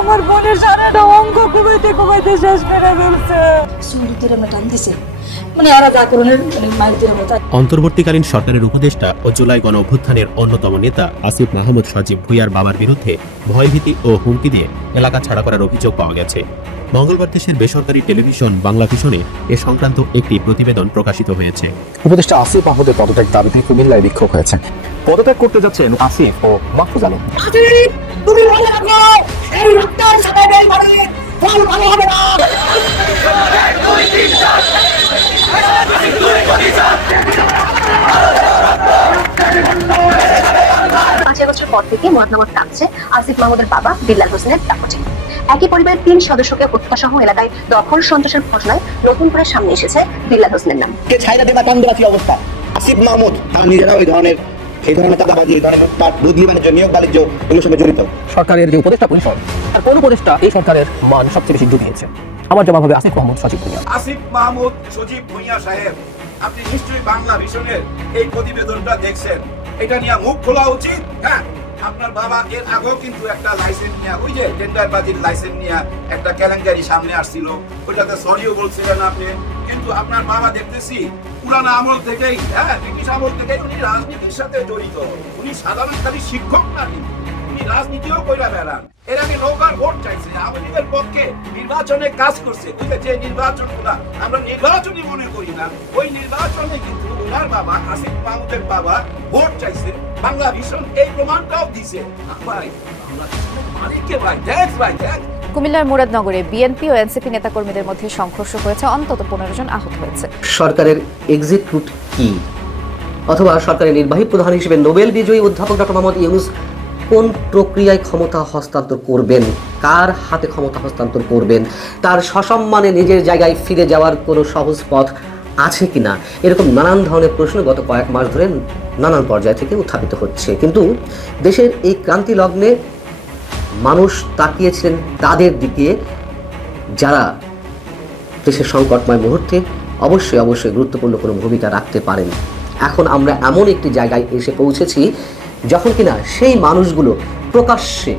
আমার বোনের সারাটা অঙ্ক কুবাইতে কুবাইতে শেষ করে ফেলছে। সুন্দর আমরা মানে মানে অন্তর্বর্তীকালীন সরকারের উপদেষ্টা ও জুলাই গণ অভ্যুত্থানের অন্যতম নেতা আসিফ মাহমুদ সজীব ভুইয়ার বাবার বিরুদ্ধে ভয়ভীতি ও হুমকি দিয়ে এলাকা ছাড়া করার অভিযোগ পাওয়া গেছে। মঙ্গলবার দেশের বেসরকারি টেলিভিশন বাংলা ভিশনে এ সংক্রান্ত একটি প্রতিবেদন প্রকাশিত হয়েছে। উপদেষ্টা আসিফ মাহমুদের পদত্যাগ দাবিতে কুমিল্লায় বিক্ষোভ হয়েছে। পদত্যাগ করতে যাচ্ছেন আসিফ ও মাহফুজ আলম। এই রক্তার সাথে বেল মারি ফল ভালো হবে না। পাঁচ বছর পর থেকে মহাত্মামত টানছে আসিফ মাহমুদের বাবা বিল্লাল হোসেনের দাপটে। একই পরিবারের তিন সদস্যকে হত্যাসহ এলাকায় দখল সন্ত্রাসের ঘটনায় নতুন করে সামনে এসেছে বিল্লাল হোসেনের নাম। কে ছাইরা দেবা কান্দরা কি অবস্থা? আসিফ মাহমুদ তারা নিজেরা ওই ধরনের এই ধরনের চাঁদাবাজি এই ধরনের লুটপাট বুদ্ধি বাণিজ্য নিয়োগ বাণিজ্য এগুলোর সঙ্গে জড়িত। সরকারের যে উপদেষ্টা পরিষদ আর কোন উপদেষ্টা এই সরকারের মান সবচেয়ে বেশি ডুবিয়েছে আমার জবাব হবে আসিফ মাহমুদ সচিব ভুঁইয়া। আসিফ মাহমুদ সচিব ভুঁইয়া সাহেব আপনি নিশ্চয়ই বাংলা ভিশনের এই প্রতিবেদনটা দেখছেন। এটা নিয়ে মুখ খোলা উচিত হ্যাঁ? আপনার বাবা এর আগেও কিন্তু একটা লাইসেন্স নিয়ে, ওই যে টেন্ডারবাজির লাইসেন্স নিয়ে একটা কেলেঙ্কারি সামনে আসছিল। ওইটাতে সরিও বলছিলেন আপনি। কিন্তু আপনার বাবা দেখতেছি পুরানো আমল থেকেই হ্যাঁ ব্রিটিশ আমল থেকেই উনি রাজনীতির সাথে জড়িত। উনি সাধারণ খালি শিক্ষক না কিন্তু। রাজনীতিও কইরা বেড়ান এর আগে নৌকার ভোট চাইছে আওয়ামী লীগের পক্ষে নির্বাচনে কাজ করছে। নির্বাচনগুলা আমরা নির্বাচনই মনে করি না। ওই নির্বাচনে কিন্তু ওনার বাবা আসিফ মাহমুদের বাবা ভোট চাইছে। বাংলা ভীষণ এই প্রমাণটাও দিছে। ভাই মালিককে ভাই থ্যাংকস ভাই থ্যাংকস কুমিল্লার মুরাদনগরে বিএনপি ও এনসিপি নেতাকর্মীদের মধ্যে সংঘর্ষ হয়েছে। অন্তত পনেরো জন আহত হয়েছে। সরকারের এক্সিট রুট কি? অথবা সরকারের নির্বাহী প্রধান হিসেবে নোবেল বিজয়ী অধ্যাপক ডক্টর মোহাম্মদ ইউনুস কোন প্রক্রিয়ায় ক্ষমতা হস্তান্তর করবেন? কার হাতে ক্ষমতা হস্তান্তর করবেন? তার সসম্মানে নিজের জায়গায় ফিরে যাওয়ার কোনো সহজ পথ আছে কি না এরকম নানান ধরনের প্রশ্ন গত কয়েক মাস ধরে নানান পর্যায় থেকে উত্থাপিত হচ্ছে। কিন্তু দেশের এই ক্রান্তি লগ্নে মানুষ তাকিয়েছিলেন তাদের দিকে। যারা দেশের সংকটময় মুহূর্তে অবশ্যই অবশ্যই গুরুত্বপূর্ণ কোনো ভূমিকা রাখতে পারেন। এখন আমরা এমন একটি জায়গায় এসে পৌঁছেছি যখন কিনা সেই মানুষগুলো প্রকাশ্যে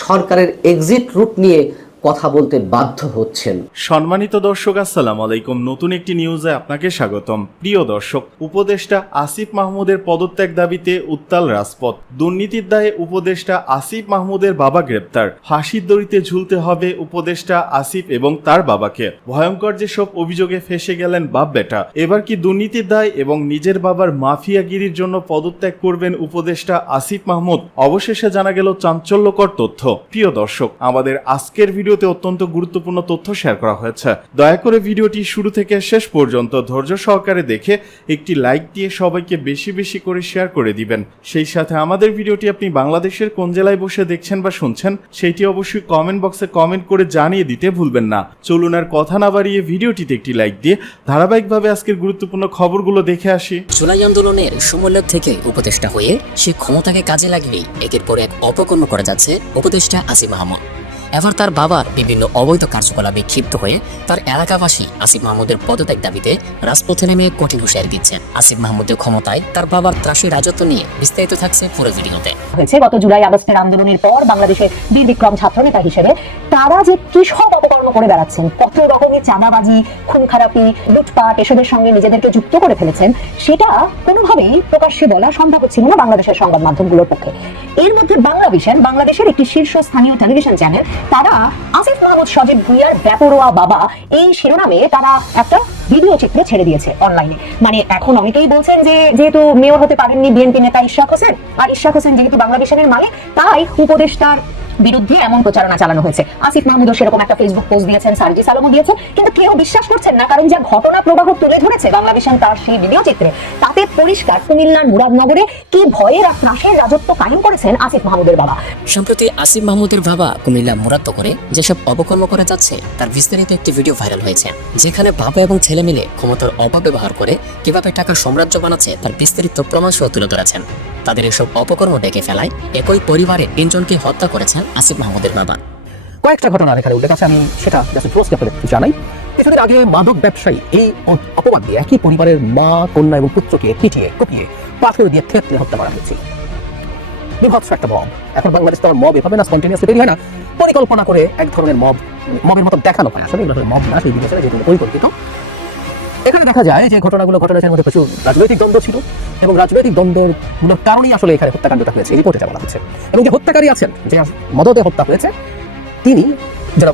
সরকারের এক্সিট রুট নিয়ে কথা বলতে বাধ্য হচ্ছেন। সম্মানিত দর্শক, আসসালাম আলাইকুম। নতুন একটি নিউজে আপনাকে স্বাগতম। প্রিয় দর্শক, উপদেষ্টা আসিফ মাহমুদের পদত্যাগ দাবিতে উত্তাল রাজপথ। দুর্নীতির দায়ে উপদেষ্টা আসিফ মাহমুদের বাবা গ্রেপ্তার। ফাঁসির দড়িতে ঝুলতে হবে উপদেষ্টা আসিফ এবং তার বাবাকে। ভয়ঙ্কর যেসব অভিযোগে ফেসে গেলেন বাপ বেটা। এবার কি দুর্নীতির দায় এবং নিজের বাবার মাফিয়াগিরির জন্য পদত্যাগ করবেন উপদেষ্টা আসিফ মাহমুদ? অবশেষে জানা গেল চাঞ্চল্যকর তথ্য। প্রিয় দর্শক, আমাদের আজকের ভিডিওতে অত্যন্ত গুরুত্বপূর্ণ তথ্য শেয়ার করা হয়েছে। দয়া করে ভিডিওটি শুরু থেকে শেষ পর্যন্ত ধৈর্য সহকারে দেখে একটি লাইক দিয়ে সবাইকে বেশি বেশি করে শেয়ার করে দিবেন। সেই সাথে আমাদের ভিডিওটি আপনি বাংলাদেশের কোন জেলায় বসে দেখছেন বা শুনছেন সেইটি অবশ্যই কমেন্ট বক্সে কমেন্ট করে জানিয়ে দিতে ভুলবেন না। চলুন আর কথা না বাড়িয়ে ভিডিওটিতে একটি লাইক দিয়ে ধারাবাহিকভাবে আজকের গুরুত্বপূর্ণ খবরগুলো দেখে আসি। জুলাই আন্দোলনের সমন্বয়ক থেকে উপদেষ্টা হয়ে সে ক্ষমতাকে কাজে লাগিয়ে একের পর এক অপকর্ম করা যাচ্ছে উপদেষ্টা আসিফ মাহমুদ এবার তার বাবার বিভিন্ন অবৈধ কার্যকলাপে ক্ষিপ্ত হয়ে তার এলাকাবাসী আসিফ মাহমুদের পদত্যাগ দাবিতে রাজপথে নেমে কঠিন হুঁশিয়ারি দিচ্ছেন। আসিফ মাহমুদের ক্ষমতায় তার বাবার ত্রাসী রাজত্ব নিয়ে বিস্তারিত থাকছে পুরো ভিডিওতে। হয়েছে গত জুলাই আগস্টের আন্দোলনের পর বাংলাদেশের বীর ছাত্র নেতা হিসেবে তারা যে কি সব অপকর্ম করে বেড়াচ্ছেন কত রকমের চাঁদাবাজি খুন খারাপি লুটপাট, এসবের সঙ্গে নিজেদেরকে যুক্ত করে ফেলেছেন, সেটা কোনোভাবেই প্রকাশ্যে বলা সম্ভব হচ্ছিল না বাংলাদেশের সংবাদ মাধ্যমগুলোর পক্ষে। এর মধ্যে বাংলা ভিশন বাংলাদেশের একটি শীর্ষ স্থানীয় টেলিভিশন চ্যানেল তারা আসিফ মাহমুদ সজীব ভুইয়ার ব্যাপরোয়া বাবা। এই শিরোনামে তারা একটা ভিডিও চিত্রে ছেড়ে দিয়েছে অনলাইনে মানে এখন অনেকেই বলছেন যে, যেহেতু মেয়র হতে পারেননি বিএনপি নেতা ইশাক হোসেন, আর ইশাক হোসেন যেহেতু বাংলাদেশের মালিক, তাই উপদেষ্টার বিরুদ্ধে এমন প্রচারণা চালানো হয়েছে। আসিফ মাহমুদও সেরকম একটা ফেসবুক পোস্ট দিয়েছেন, সার্জি সালামও দিয়েছে কিন্তু কেউ বিশ্বাস করছেন না, কারণ যা ঘটনা প্রবাহ তুলে ধরেছে বাংলাদেশ তার সেই ভিডিও চিত্রে, তাতে পরিষ্কার কুমিল্লার মুরাদনগরে কি ভয়ের আর ত্রাসের রাজত্ব কায়েম করেছেন আসিফ মাহমুদের বাবা? সম্প্রতি আসিফ মাহমুদের বাবা কুমিল্লা মুরাত্ত করে যেসব অপকর্ম করে যাচ্ছে, তার বিস্তারিত একটি ভিডিও ভাইরাল হয়েছে, যেখানে বাবা এবং ছেলে মিলে ক্ষমতার অপব্যবহার করে কীভাবে টাকা সাম্রাজ্য বানাচ্ছে তার বিস্তারিত প্রমাণ সহ তুলে ধরেছেন। তাদের এসব অপকর্ম ডেকে ফেলায় একই পরিবারের তিনজনকে হত্যা করেছেন আসিফ মাহমুদের বাবা। কয়েকটা ঘটনা এখানে উল্লেখ আছে, আমি সেটা জাস্ট ক্লোজ করে জানাই। কিছুদিন আগে মাদক ব্যবসায়ী এই অপবাদ দিয়ে একই পরিবারের মা, কন্যা এবং পুত্রকে পিটিয়ে কুপিয়ে পাথর দিয়ে থেতলে হত্যা করা হয়েছে। বিভৎস একটা মব এখন বাংলাদেশ তো মব এভাবে না স্পন্টেনিয়াসলি তৈরি হয় না। পরিকল্পনা করে এক ধরনের মব মবের মতো দেখানো হয়। আসলে মব না, সেই জিনিসটা যেগুলো পরিকল্পিত এখানে দেখা যায় যে ঘটনাগুলো ঘটনার মধ্যে প্রচুর রাজনৈতিক দ্বন্দ্ব ছিল এবং রাজনৈতিক দ্বন্দ্বগুলোর কারণেই আসলে এখানে হত্যাকাণ্ডটা হয়েছে রিপোর্টে বলা হচ্ছে। এবং যে হত্যাকারী আছেন, যে মদতে হত্যা হয়েছে, তিনি যারা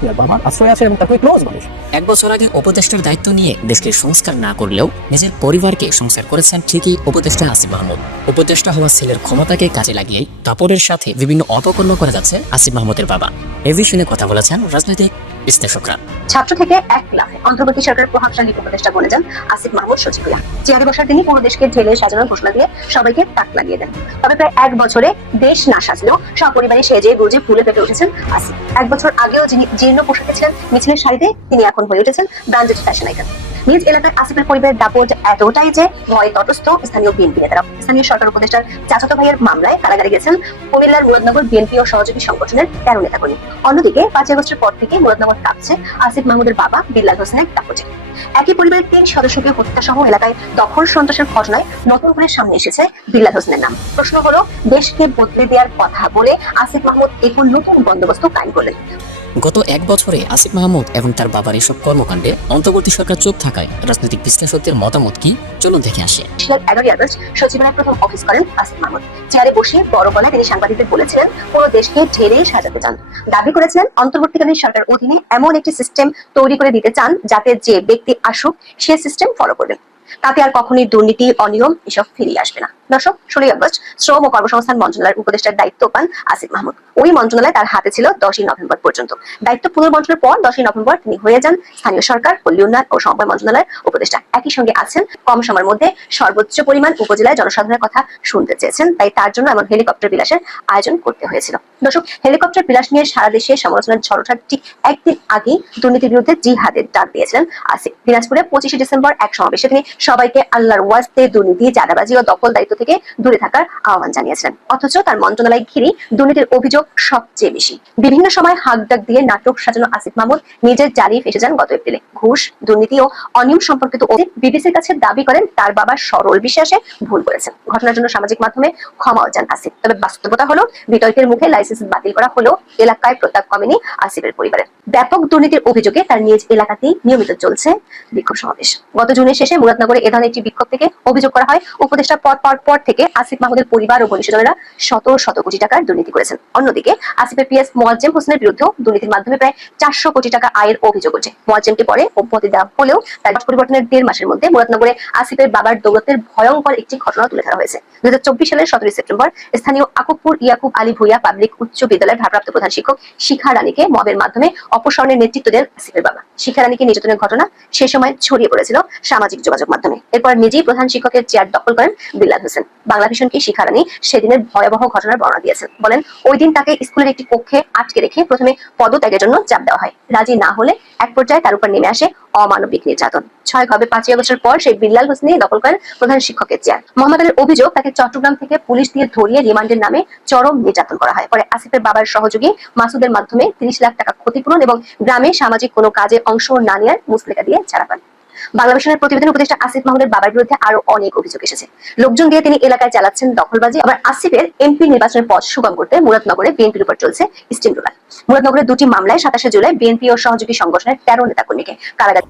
ভুঁইয়ার বাবার আশ্রয় আছে এবং তার ক্লোজ মানুষ। এক বছর আগে উপদেষ্টার দায়িত্ব নিয়ে দেশকে সংস্কার না করলেও নিজের পরিবারকে সংস্কার করেছেন ঠিকই উপদেষ্টা আসিফ মাহমুদ। উপদেষ্টা হওয়া ছেলের ক্ষমতাকে কাজে লাগিয়ে কাপড়ের সাথে বিভিন্ন অপকর্ম করে যাচ্ছে আসিফ মাহমুদের বাবা। এ বিষয়ে কথা বলেছেন রাজনৈতিক বিশ্লেষকরা। ছাত্র থেকে এক লাখ অন্তর্বর্তী সরকারের প্রভাবশালী উপদেষ্টা বলে যান আসিফ মাহমুদ সচিবুল্লাহ। চেয়ারে বসার তিনি পুরো দেশকে ঢেলে সাজানোর ঘোষণা দিয়ে সবাইকে তাক লাগিয়ে দেন। তবে প্রায় এক বছরে দেশ না সাজলেও সপরিবারে সেজে গুজে ফুলে পেটে উঠেছেন আসিফ। এক বছর আগেও যিনি জীর্ণ পোশাকে ছিলেন, মিছিলের শাড়িতে তিনি এখন হয়ে উঠেছেন ব্রান্ডেড ফ্যাশন আইটেম নিজ এলাকায় আসিফের পরিবারের দাপট এতটাই যে ভয় তটস্থ স্থানীয় বিএনপি নেতারা স্থানীয় সরকার উপদেষ্টার চাচাতো ভাইয়ের মামলায় কারাগারে গেছেন কুমিল্লার মুরাদনগর বিএনপি ও সহযোগী সংগঠনের তেরো নেতাকর্মী। অন্যদিকে পাঁচ আগস্টের পর থেকে মুরাদনগর কাঁপছে আসিফ মাহমুদের বাবা বিল্লাল হোসেনের দাপটে একই পরিবারের তিন সদস্যকে হত্যা সহ এলাকায় দখল সন্ত্রাসের ঘটনায় নতুন করে সামনে এসেছে বিল্লাল হোসেনের নাম। প্রশ্ন হলো, দেশকে বদলে দেওয়ার কথা বলে আসিফ মাহমুদ একুল নতুন বন্দোবস্ত কায়েম করলেন। গত এক বছরে আসিফ মাহমুদ এবং তার বাবার এসব কর্মকাণ্ডে অন্তর্বর্তী সরকার চুপ থাকায় রাজনৈতিক বিশ্লেষকদের মতামত কি? চলুন দেখে আসে। এগারোই প্রথম অফিস করেন আসিফ মাহমুদ। চেয়ারে বসে বড় গলায় তিনি সাংবাদিকদের বলেছিলেন, পুরো দেশকে ঢেলে সাজাতে চান। দাবি করেছিলেন, অন্তর্বর্তীকালীন সরকার অধীনে এমন একটি সিস্টেম তৈরি করে দিতে চান যাতে যে ব্যক্তি আসুক, সে সিস্টেম ফলো করবেন তাতে আর কখনোই দুর্নীতি, অনিয়ম এসব ফিরিয়ে আসবে না। দর্শক, ষোলোই আগস্ট শ্রম ও কর্মসংস্থান মন্ত্রণালয়ের উপদেষ্টার দায়িত্ব পান আসিফ মাহমুদ। ওই মন্ত্রণালয় তার হাতে ছিল দশই নভেম্বর পর্যন্ত। দায়িত্ব পুনর্বন্টনের পর দশই নভেম্বর তিনি হয়ে যান স্থানীয় সরকার পল্লী উন্নয়ন ও সমবায় মন্ত্রণালয়ের উপদেষ্টা। একই সঙ্গে আছেন কম সময়ের মধ্যে সর্বোচ্চ পরিমাণ উপজেলায় জনসাধারণের কথা শুনতে চেয়েছেন, তাই তার জন্য এমন হেলিকপ্টার বিলাসের আয়োজন করতে হয়েছিল। দর্শক, হেলিকপ্টার বিলাস নিয়ে সারা দেশে সমালোচনার ঝড়োঠার ঠিক একদিন আগেই দুর্নীতির বিরুদ্ধে জিহাদের ডাক দিয়েছিলেন আসিফ। দিনাজপুরে পঁচিশে ডিসেম্বর এক সমাবেশে তিনি সবাইকে আল্লাহর ওয়াস্তে, দুর্নীতি, চাঁদাবাজি ও দখল দায়িত্ব থেকে দূরে থাকার আহ্বান জানিয়েছিলেন অথচ তার মন্ত্রণালয় ঘিরে দুর্নীতির অভিযোগ সবচেয়ে বেশি। বিভিন্ন সময় হাক ডাক দিয়ে নাটক সাজানো আসিফ মাহমুদ নিজের জারি ফেসে যান গত এপ্রিলে। ঘুষ, দুর্নীতি ও অনিয়ম সম্পর্কিত বিবিসির কাছে দাবি করেন তার বাবা সরল বিশ্বাসে ভুল করেছেন। ঘটনার জন্য সামাজিক মাধ্যমে ক্ষমাও চান আসিফ। তবে বাস্তবতা হলো, বিতর্কের মুখে লাইসেন্স বাতিল করা হলেও এলাকায় প্রত্যাগ কমেনি আসিফের পরিবারের ব্যাপক দুর্নীতির অভিযোগে তার নিজ এলাকাতেই নিয়মিত চলছে বিক্ষোভ সমাবেশ। গত জুনের শেষে মুরাদনগরে এ ধরনের একটি বিক্ষোভ থেকে অভিযোগ করা হয়, উপদেষ্টা পদ পাওয়ার পর থেকে আসিফ মাহমুদের পরিবার ও ঘনিষ্ঠজনেরা শত শত কোটি টাকার দুর্নীতি করেছেন। অন্যদিকে, আসিফের পিএস মোয়াজ্জেম হোসেনের বিরুদ্ধেও দুর্নীতির মাধ্যমে প্রায় চারশো কোটি টাকা আয়ের অভিযোগ ওঠে। মোয়াজ্জেমকে পরে অব্যাহতি দেওয়া হলেও তার পরিবর্তনের দেড় মাসের মধ্যে মুরাদনগরে আসিফের বাবার দৌলতের ভয়ঙ্কর একটি ঘটনা তুলে ধরা হয়েছে। দু হাজার চব্বিশ সালের সতেরোই সেপ্টেম্বর স্থানীয় আকুবপুর ইয়াকুব আলী ভুইয়া পাবলিক উচ্চ বিদ্যালয়ের ভারপ্রাপ্ত প্রধান শিক্ষক শিখা রানীকে মবের মাধ্যমে অপসারণের নেতৃত্ব দেন আসিফের বাবা। শিখা রানীকে নির্যাতনের ঘটনা সে সময় ছড়িয়ে পড়েছিল সামাজিক যোগাযোগ মাধ্যমে। এরপর নিজেই প্রধান শিক্ষকের চেয়ার দখল করেন বিল্লাল হোসেন। বাংলা ভীষণকে শিখা রানী সেদিনের ভয়াবহ ঘটনার বর্ণনা দিয়েছেন। বলেন, ওই দিন তাকে স্কুলের একটি কক্ষে আটকে রেখে প্রথমে পদত্যাগের জন্য চাপ দেওয়া হয়। রাজি না হলে এক পর্যায়ে তার উপর নেমে আসে অমানবিক নির্যাতন। ছয় কবে পাঁচই আগস্টের পর সেই বিল্লাল হোসেনি দখল করেন প্রধান শিক্ষকের চেয়ার। মোহাম্মদ আলীর অভিযোগ, তাকে চট্টগ্রাম থেকে পুলিশ দিয়ে ধরিয়ে রিমান্ডের নামে চরম নির্যাতন করা হয়। পরে আসিফের বাবার সহযোগী মাসুদের মাধ্যমে তিরিশ লাখ টাকা ক্ষতিপূরণ এবং গ্রামে সামাজিক কোনো কাজে অংশ না নেওয়ার মুসলেকা দিয়ে ছাড়া পান। বাংলা ভিশনের প্রতিবেদন উপদেষ্টা আসিফ মাহমুদের বাবার বিরুদ্ধে আরও অনেক অভিযোগ এসেছে। লোকজন দিয়ে তিনি এলাকায় চালাচ্ছেন দখলবাজি। আবার আসিফের এমপি নির্বাচনের পথ সুগম করতে মুরাদনগরে বিএনপির উপর চলছে স্টিম রোলার। মুরাদনগরের দুটি মামলায় সাতাশে জুলাই বিএনপি ও সহযোগী সংগঠনের তেরো নেতাকর্মীকে কারাগারে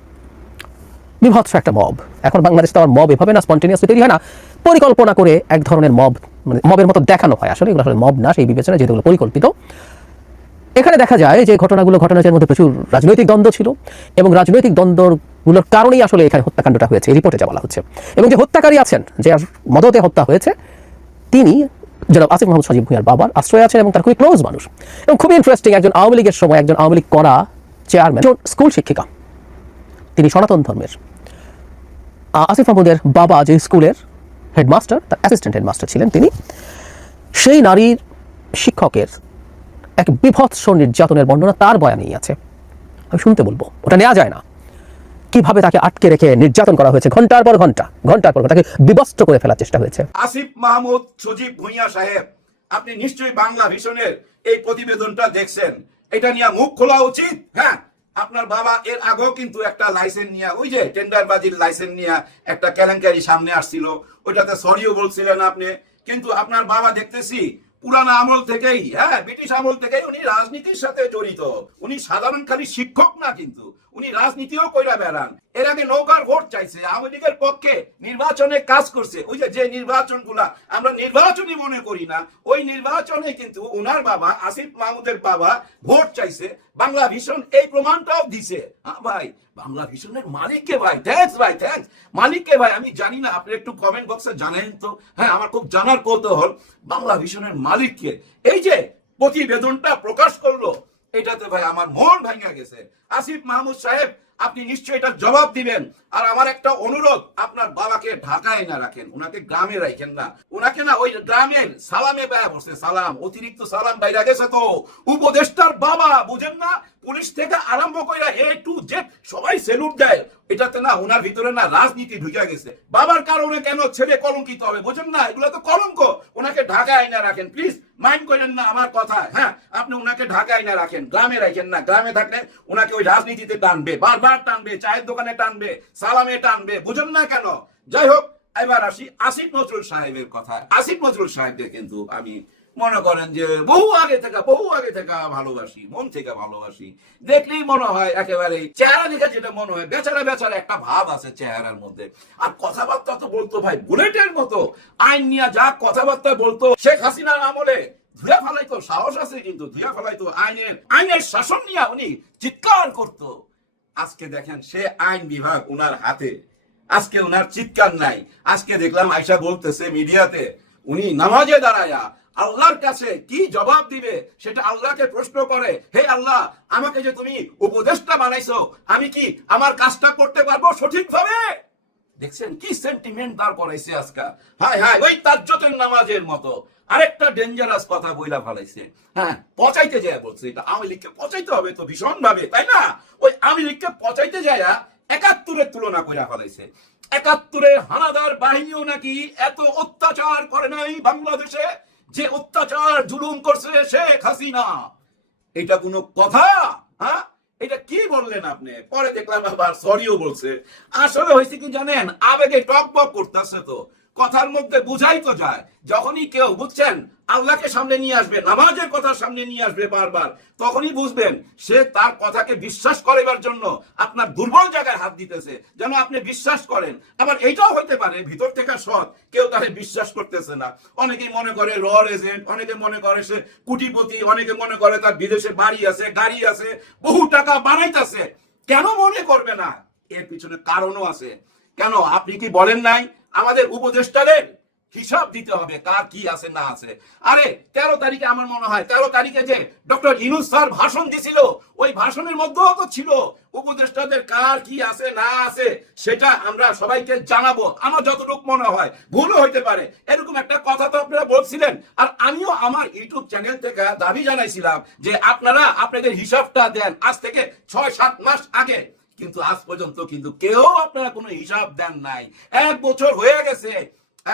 বিভৎস একটা মব। এখন বাংলাদেশ তো আর মব এভাবে না, স্পন্টেনিয়াসলি তৈরি হয় না। পরিকল্পনা করে এক ধরনের মব মানে মবের মতো দেখানো হয় আসলে। এগুলো আসলে মব না, সেই বিবেচনা যেগুলো পরিকল্পিত। এখানে দেখা যায় যে ঘটনাগুলো ঘটনার মধ্যে প্রচুর রাজনৈতিক দ্বন্দ্ব ছিল এবং রাজনৈতিক দ্বন্দ্বগুলোর কারণেই আসলে এখানে হত্যাকাণ্ডটা হয়েছে রিপোর্টে যা বলা হচ্ছে। এবং যে হত্যাকারী আছেন, যে মদতে হত্যা হয়েছে, তিনি যারা আসিফ মোহাম্মদ সাজিব ভুঁইয়ার বাবার আশ্রয় আছেন এবং তার খুবই ক্লোজ মানুষ। এবং খুবই ইন্টারেস্টিং একজন আওয়ামী লীগের সময় একজন আওয়ামী লীগ করা চেয়ারম্যান স্কুল শিক্ষিকা। তিনি সনাতন ধর্মের। আসিফ মাহমুদের বাবা যে স্কুলের হেডমাস্টার তার অ্যাসিস্ট্যান্ট হেডমাস্টার ছিলেন তিনি, সেই নারীর শিক্ষকের এক বিভৎস নির্যাতনের বর্ণনা তার বয়ানেই আছে। আমি শুনতে বলব, ওটা নেওয়া যায় না। কীভাবে তাকে আটকে রেখে নির্যাতন করা হয়েছে? ঘণ্টার পর ঘণ্টা, ঘণ্টার পর তাকে বিবস্ত্র করে ফেলার চেষ্টা হয়েছে। আসিফ মাহমুদ সজীব ভুঁইয়া সাহেব, আপনি নিশ্চয়ই বাংলা ভিশনের এই প্রতিবেদনটা দেখছেন। এটা নিয়ে মুখ খোলা উচিত হ্যাঁ? আপনার বাবা এর আগেও কিন্তু একটা লাইসেন্স নিয়ে, ওই যে টেন্ডারবাজির লাইসেন্স নিয়ে একটা কেলেঙ্কারি সামনে আসছিল। ওইটাতে সরিও বলছিলেন আপনি। কিন্তু আপনার বাবা দেখতেছি, পুরানো আমল থেকেই হ্যাঁ ব্রিটিশ আমল থেকেই উনি রাজনীতির সাথে জড়িত। উনি সাধারণ খালি শিক্ষক না কিন্তু। উনি রাজনীতিও কইরা বেড়ান। এর আগে নৌকার ভোট চাইছে, আওয়ামী লীগের পক্ষে নির্বাচনে কাজ করছে। ওই যে নির্বাচন আমরা নির্বাচনই মনে করি না, ওই নির্বাচনে কিন্তু উনার বাবা, আসিফ মাহমুদের বাবা ভোট চাইছে। বাংলা ভীষণ এই প্রমাণটাও দিছে। হ্যাঁ ভাই, বাংলা ভীষণের মালিককে ভাই? থ্যাঙ্কস ভাই থ্যাঙ্কস মালিককে ভাই? আমি জানি না, আপনি একটু কমেন্ট বক্সে জানেন তো। হ্যাঁ আমার খুব জানার কৌতূহল। বাংলা ভীষণের মালিককে এই যে প্রতিবেদনটা প্রকাশ করল এটাতে ভাই আমার মন ভাঙা গেছে। আসিফ মাহমুদ সাহেব আপনি নিশ্চয়ই এটার জবাব দিবেন। আর আমার একটা অনুরোধ, আপনার বাবাকে ঢাকায় না রাখেন, ওনাকে গ্রামে রাখেন না। ওনাকে না ওই গ্রামের সালামে ব্যয় বসে, সালাম, অতিরিক্ত সালাম বাইরে গেছে তো। উপদেষ্টার বাবা, বুঝেন না, পুলিশ থেকে আরম্ভ করে এ টু জেড সবাই সেলুট দেয়। এটাতে না ওনার ভিতরে না রাজনীতি ঢুকে গেছে। বাবার কারণে কেন ছেলে কলঙ্কিত হবে, বুঝেন না? এগুলো তো কলঙ্ক। ওনাকে ঢাকায় না রাখেন প্লিজ মাইন্ড করেন না আমার কথা। হ্যাঁ আপনি ওনাকে ঢাকায় না রাখেন, গ্রামে রাখেন না। গ্রামে থাকলে ওনাকে ওই রাজনীতিতে টানবে। বারবার টানবে, চায়ের দোকানে টানবে, সালামে টানবে, বুঝেন না কেন? যাই হোক এবার আসি আসিফ নজরুল সাহেবের কথা আসিফ নজরুল সাহেবকে কিন্তু আমি মনে করেন যে বহু আগে থেকে, বহু আগে থেকে ভালোবাসি, মন থেকে ভালোবাসি। দেখলেই মনে হয় একেবারে চেহারা দেখে যেটা মনে হয়, বেচারা বেচারা একটা ভাব আছে চেহারার মধ্যে। আর কথাবার্তা তো বলতো ভাই, বুলেটের মতো। আইন নিয়ে যা কথাবার্তা বলতো শেখ হাসিনার আমলে, ধুয়া ফেলাইতো, সাহস আছে কিন্তু, ধুয়া ফেলাইতো আইনের আইনের শাসন নিয়ে উনি চিৎকার করতো। আজকে দেখেন, সে আইন বিভাগ উনার হাতে। আজকে উনার চিৎকার নাই। আজকে দেখলাম আয়সা বলতেছে মিডিয়াতে, উনি নামাজে দাঁড়ায়া, আল্লাহর কাছে কি জবাব দিবে সেটা আল্লাহকে প্রশ্ন করে। হে আল্লাহ, আমাকে যে তুমি উপদেশটা বানাইছো, আমি কি আমার কাজটা করতে পারব সঠিকভাবে? দেখছেন? কি সেন্টিমেন্ট দাঁড় করাইছে আজকা? হায় হায়, ওই তাজ্জতের নামাজের মতো। আরেকটা ডেঞ্জারাস কথা বইলা ফেলাইছে। হ্যাঁ পচাইতে যায় বলছে এটা। আওয়ামী লীগকে পচাইতে হবে তো ভীষণ ভাবে তাই না? ওই আওয়ামী লীগকে পচাইতে যায় একাত্তরের তুলনা কইরা ফেলাইছে। একাত্তরে হানাদার বাহিনীও নাকি এত অত্যাচার করে নাই বাংলাদেশে যে অত্যাচার জুলুম করছে শেখ হাসিনা। এটা কোনো কথা? হ্যাঁ? এটা কি বললেন আপনি? পরে দেখলাম আবার সরিও বলছে। আসলে হয়েছে কি জানেন? আবেগে বক করতেছে তো। কথার মধ্যে বুঝাই তো যায়। যখনই কেউ, বুঝছেন? আল্লাহকে সামনে নিয়ে আসবে, নামাজের কথা সামনে নিয়ে আসবে বারবার, তখনই বুঝবেন সে তার কথাকে বিশ্বাস করার জন্য আপনার দুর্বল জায়গায় হাত দিতেছে। যেন আপনি বিশ্বাস করেন। আবার এইটাও হইতে পারে, ভিতর থেকে সৎ, কেউ তাকে বিশ্বাস করতেছে না। অনেকেই মনে করে র এজেন্ট, অনেকে মনে করে সে কুটিপতি, অনেকে মনে করে তার বিদেশে বাড়ি আছে, গাড়ি আছে, বহু টাকা বানাইতেছে। কেন মনে করবে না? এর পিছনে কারণও আছে। কেন? আপনি কি বলেন নাই? আমাদের উপদেষ্টাদের হিসাব দিতে হবে কার কি আছে না আছে। আরে, তেরো তারিখে আমার মনে হয়, তেরো তারিখে যে ডক্টর ইনুস স্যার ভাষণ দিছিল, ওই ভাষণের মধ্যেও তো ছিল উপদেষ্টাদের কার কি আছে না আছে, সেটা আমরা সবাইকে জানাব। আমার যতটুকু মনে হয়, ভুলও হইতে পারে। এরকম একটা কথা তো আপনারা বলছিলেন। আর আমিও আমার ইউটিউব চ্যানেল থেকে দাবি জানাইছিলাম যে আপনারা আপনাদের হিসাবটা দেন আজ থেকে ছয় সাত মাস আগে। কিন্তু আজ পর্যন্ত কিন্তু কেউ আপনারা কোনো হিসাব দেন নাই। এক বছর হয়ে গেছে,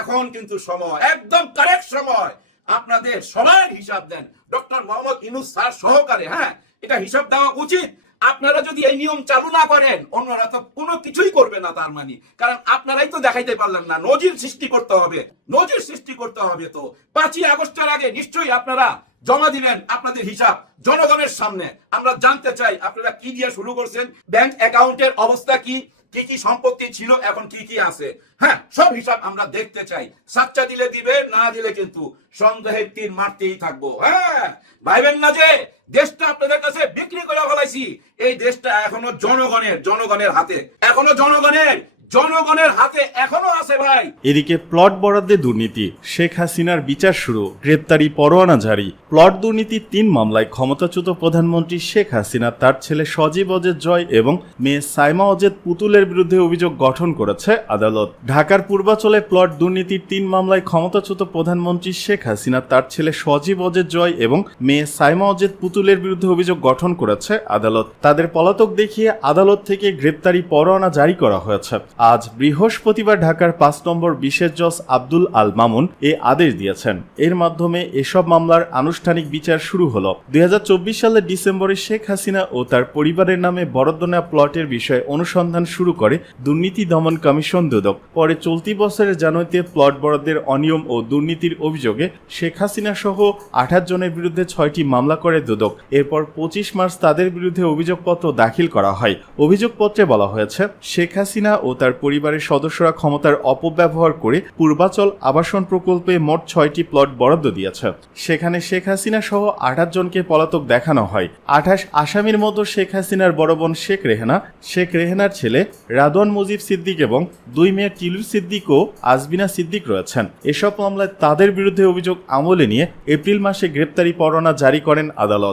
এখন কিন্তু সময়, একদম কারেক্ট সময়। আপনাদের সবার হিসাব দেন। ডক্টর মোহাম্মদ ইনুস স্যার সহকারে হ্যাঁ এটা হিসাব দেওয়া উচিত। আপনারা যদি এই নিয়ম চালু না করেন, অন্যরা তো কোনো কিছুই করবে না তার মানে। কারণ আপনারাই তো দেখাইতে পারলেন না, নজির সৃষ্টি করতে হবে। নজির সৃষ্টি করতে হবে তো। পাঁচই আগস্টের আগে নিশ্চয়ই আপনারা জমা দিবেন আপনাদের হিসাব জনগণের সামনে। আমরা জানতে চাই, আপনারা কি দিয়ে শুরু করছেন? ব্যাংক অ্যাকাউন্টের অবস্থা কি? কি কি সম্পত্তি ছিল? এখন কি কি আছে? হ্যাঁ সব হিসাব আমরা দেখতে চাই। সাচ্চা দিলে দিবে, না দিলে কিন্তু সন্দেহের তীর মারতেই থাকব। হ্যাঁ ভাইবেন না যে, দেশটা আপনাদের কাছে বিক্রি করে ফেলাইছি। এই দেশটা এখনও জনগণের জনগণের হাতে। এখনও জনগণের জনগণের হাতে এখনও আছে ভাই। এদিকে প্লট বরাদ্দে দুর্নীতি, শেখ হাসিনার বিচার শুরু, গ্রেপ্তারি পরোয়ানা জারি। প্লট দুর্নীতির তিন মামলায় ক্ষমতাচ্যুত প্রধানমন্ত্রী শেখ হাসিনা, তার ছেলে সজীব অজেদ জয় এবং মেয়ে সাইমা অজেদ পুতুলের বিরুদ্ধে অভিযোগ গঠন করেছে আদালত। ঢাকার পূর্বাচলে প্লট দুর্নীতির তিন মামলায় ক্ষমতাচ্যুত প্রধানমন্ত্রী শেখ হাসিনা, তার ছেলে সজীব অজেদ জয় এবং মেয়ে সাইমা অজেদ পুতুলের বিরুদ্ধে অভিযোগ গঠন করেছে আদালত। তাদের পলাতক দেখিয়ে আদালত থেকে গ্রেপ্তারি পরোয়ানা জারি করা হয়েছে। আজ বৃহস্পতিবার ঢাকার পাঁচ নম্বর বিশেষ জজ আব্দুল আল মামুন এ আদেশ দিয়েছেন। এর মাধ্যমে এসব মামলার আনুষ্ঠানিক বিচার শুরু হলো। দুই সালের ডিসেম্বরে শেখ হাসিনা ও তার পরিবারের নামে বরাদ্দ প্লটের বিষয়ে অনুসন্ধান শুরু করে দুর্নীতি দমন কমিশন দুদক। পরে চলতি বছরের জানুয়ারিতে প্লট বরাদ্দের অনিয়ম ও দুর্নীতির অভিযোগে শেখ হাসিনা সহ আঠাশ জনের বিরুদ্ধে ছয়টি মামলা করে দুদক। এরপর পঁচিশ মার্চ তাদের বিরুদ্ধে অভিযোগপত্র দাখিল করা হয়। অভিযোগপত্রে বলা হয়েছে, শেখ হাসিনা ও তার পরিবারের সদস্যরা ক্ষমতার অপব্যবহার করে পূর্বাচল আবাসন প্রকল্পে মোট ছয়টি প্লট বরাদ্দ দিয়েছে। সেখানে শেখ হাসিনা সহ আঠাশ জনকে পলাতক দেখানো হয়। আঠাশ আসামির মতো শেখ হাসিনার বড় বোন শেখ রেহানা, শেখ রেহানার ছেলে রাদওয়ান মুজিব সিদ্দিক এবং দুই মেয়ের টিলুর সিদ্দিক ও আজবিনা সিদ্দিক রয়েছেন। এসব মামলায় তাদের বিরুদ্ধে অভিযোগ আমলে নিয়ে এপ্রিল মাসে গ্রেপ্তারি পরোয়ানা জারি করেন আদালত।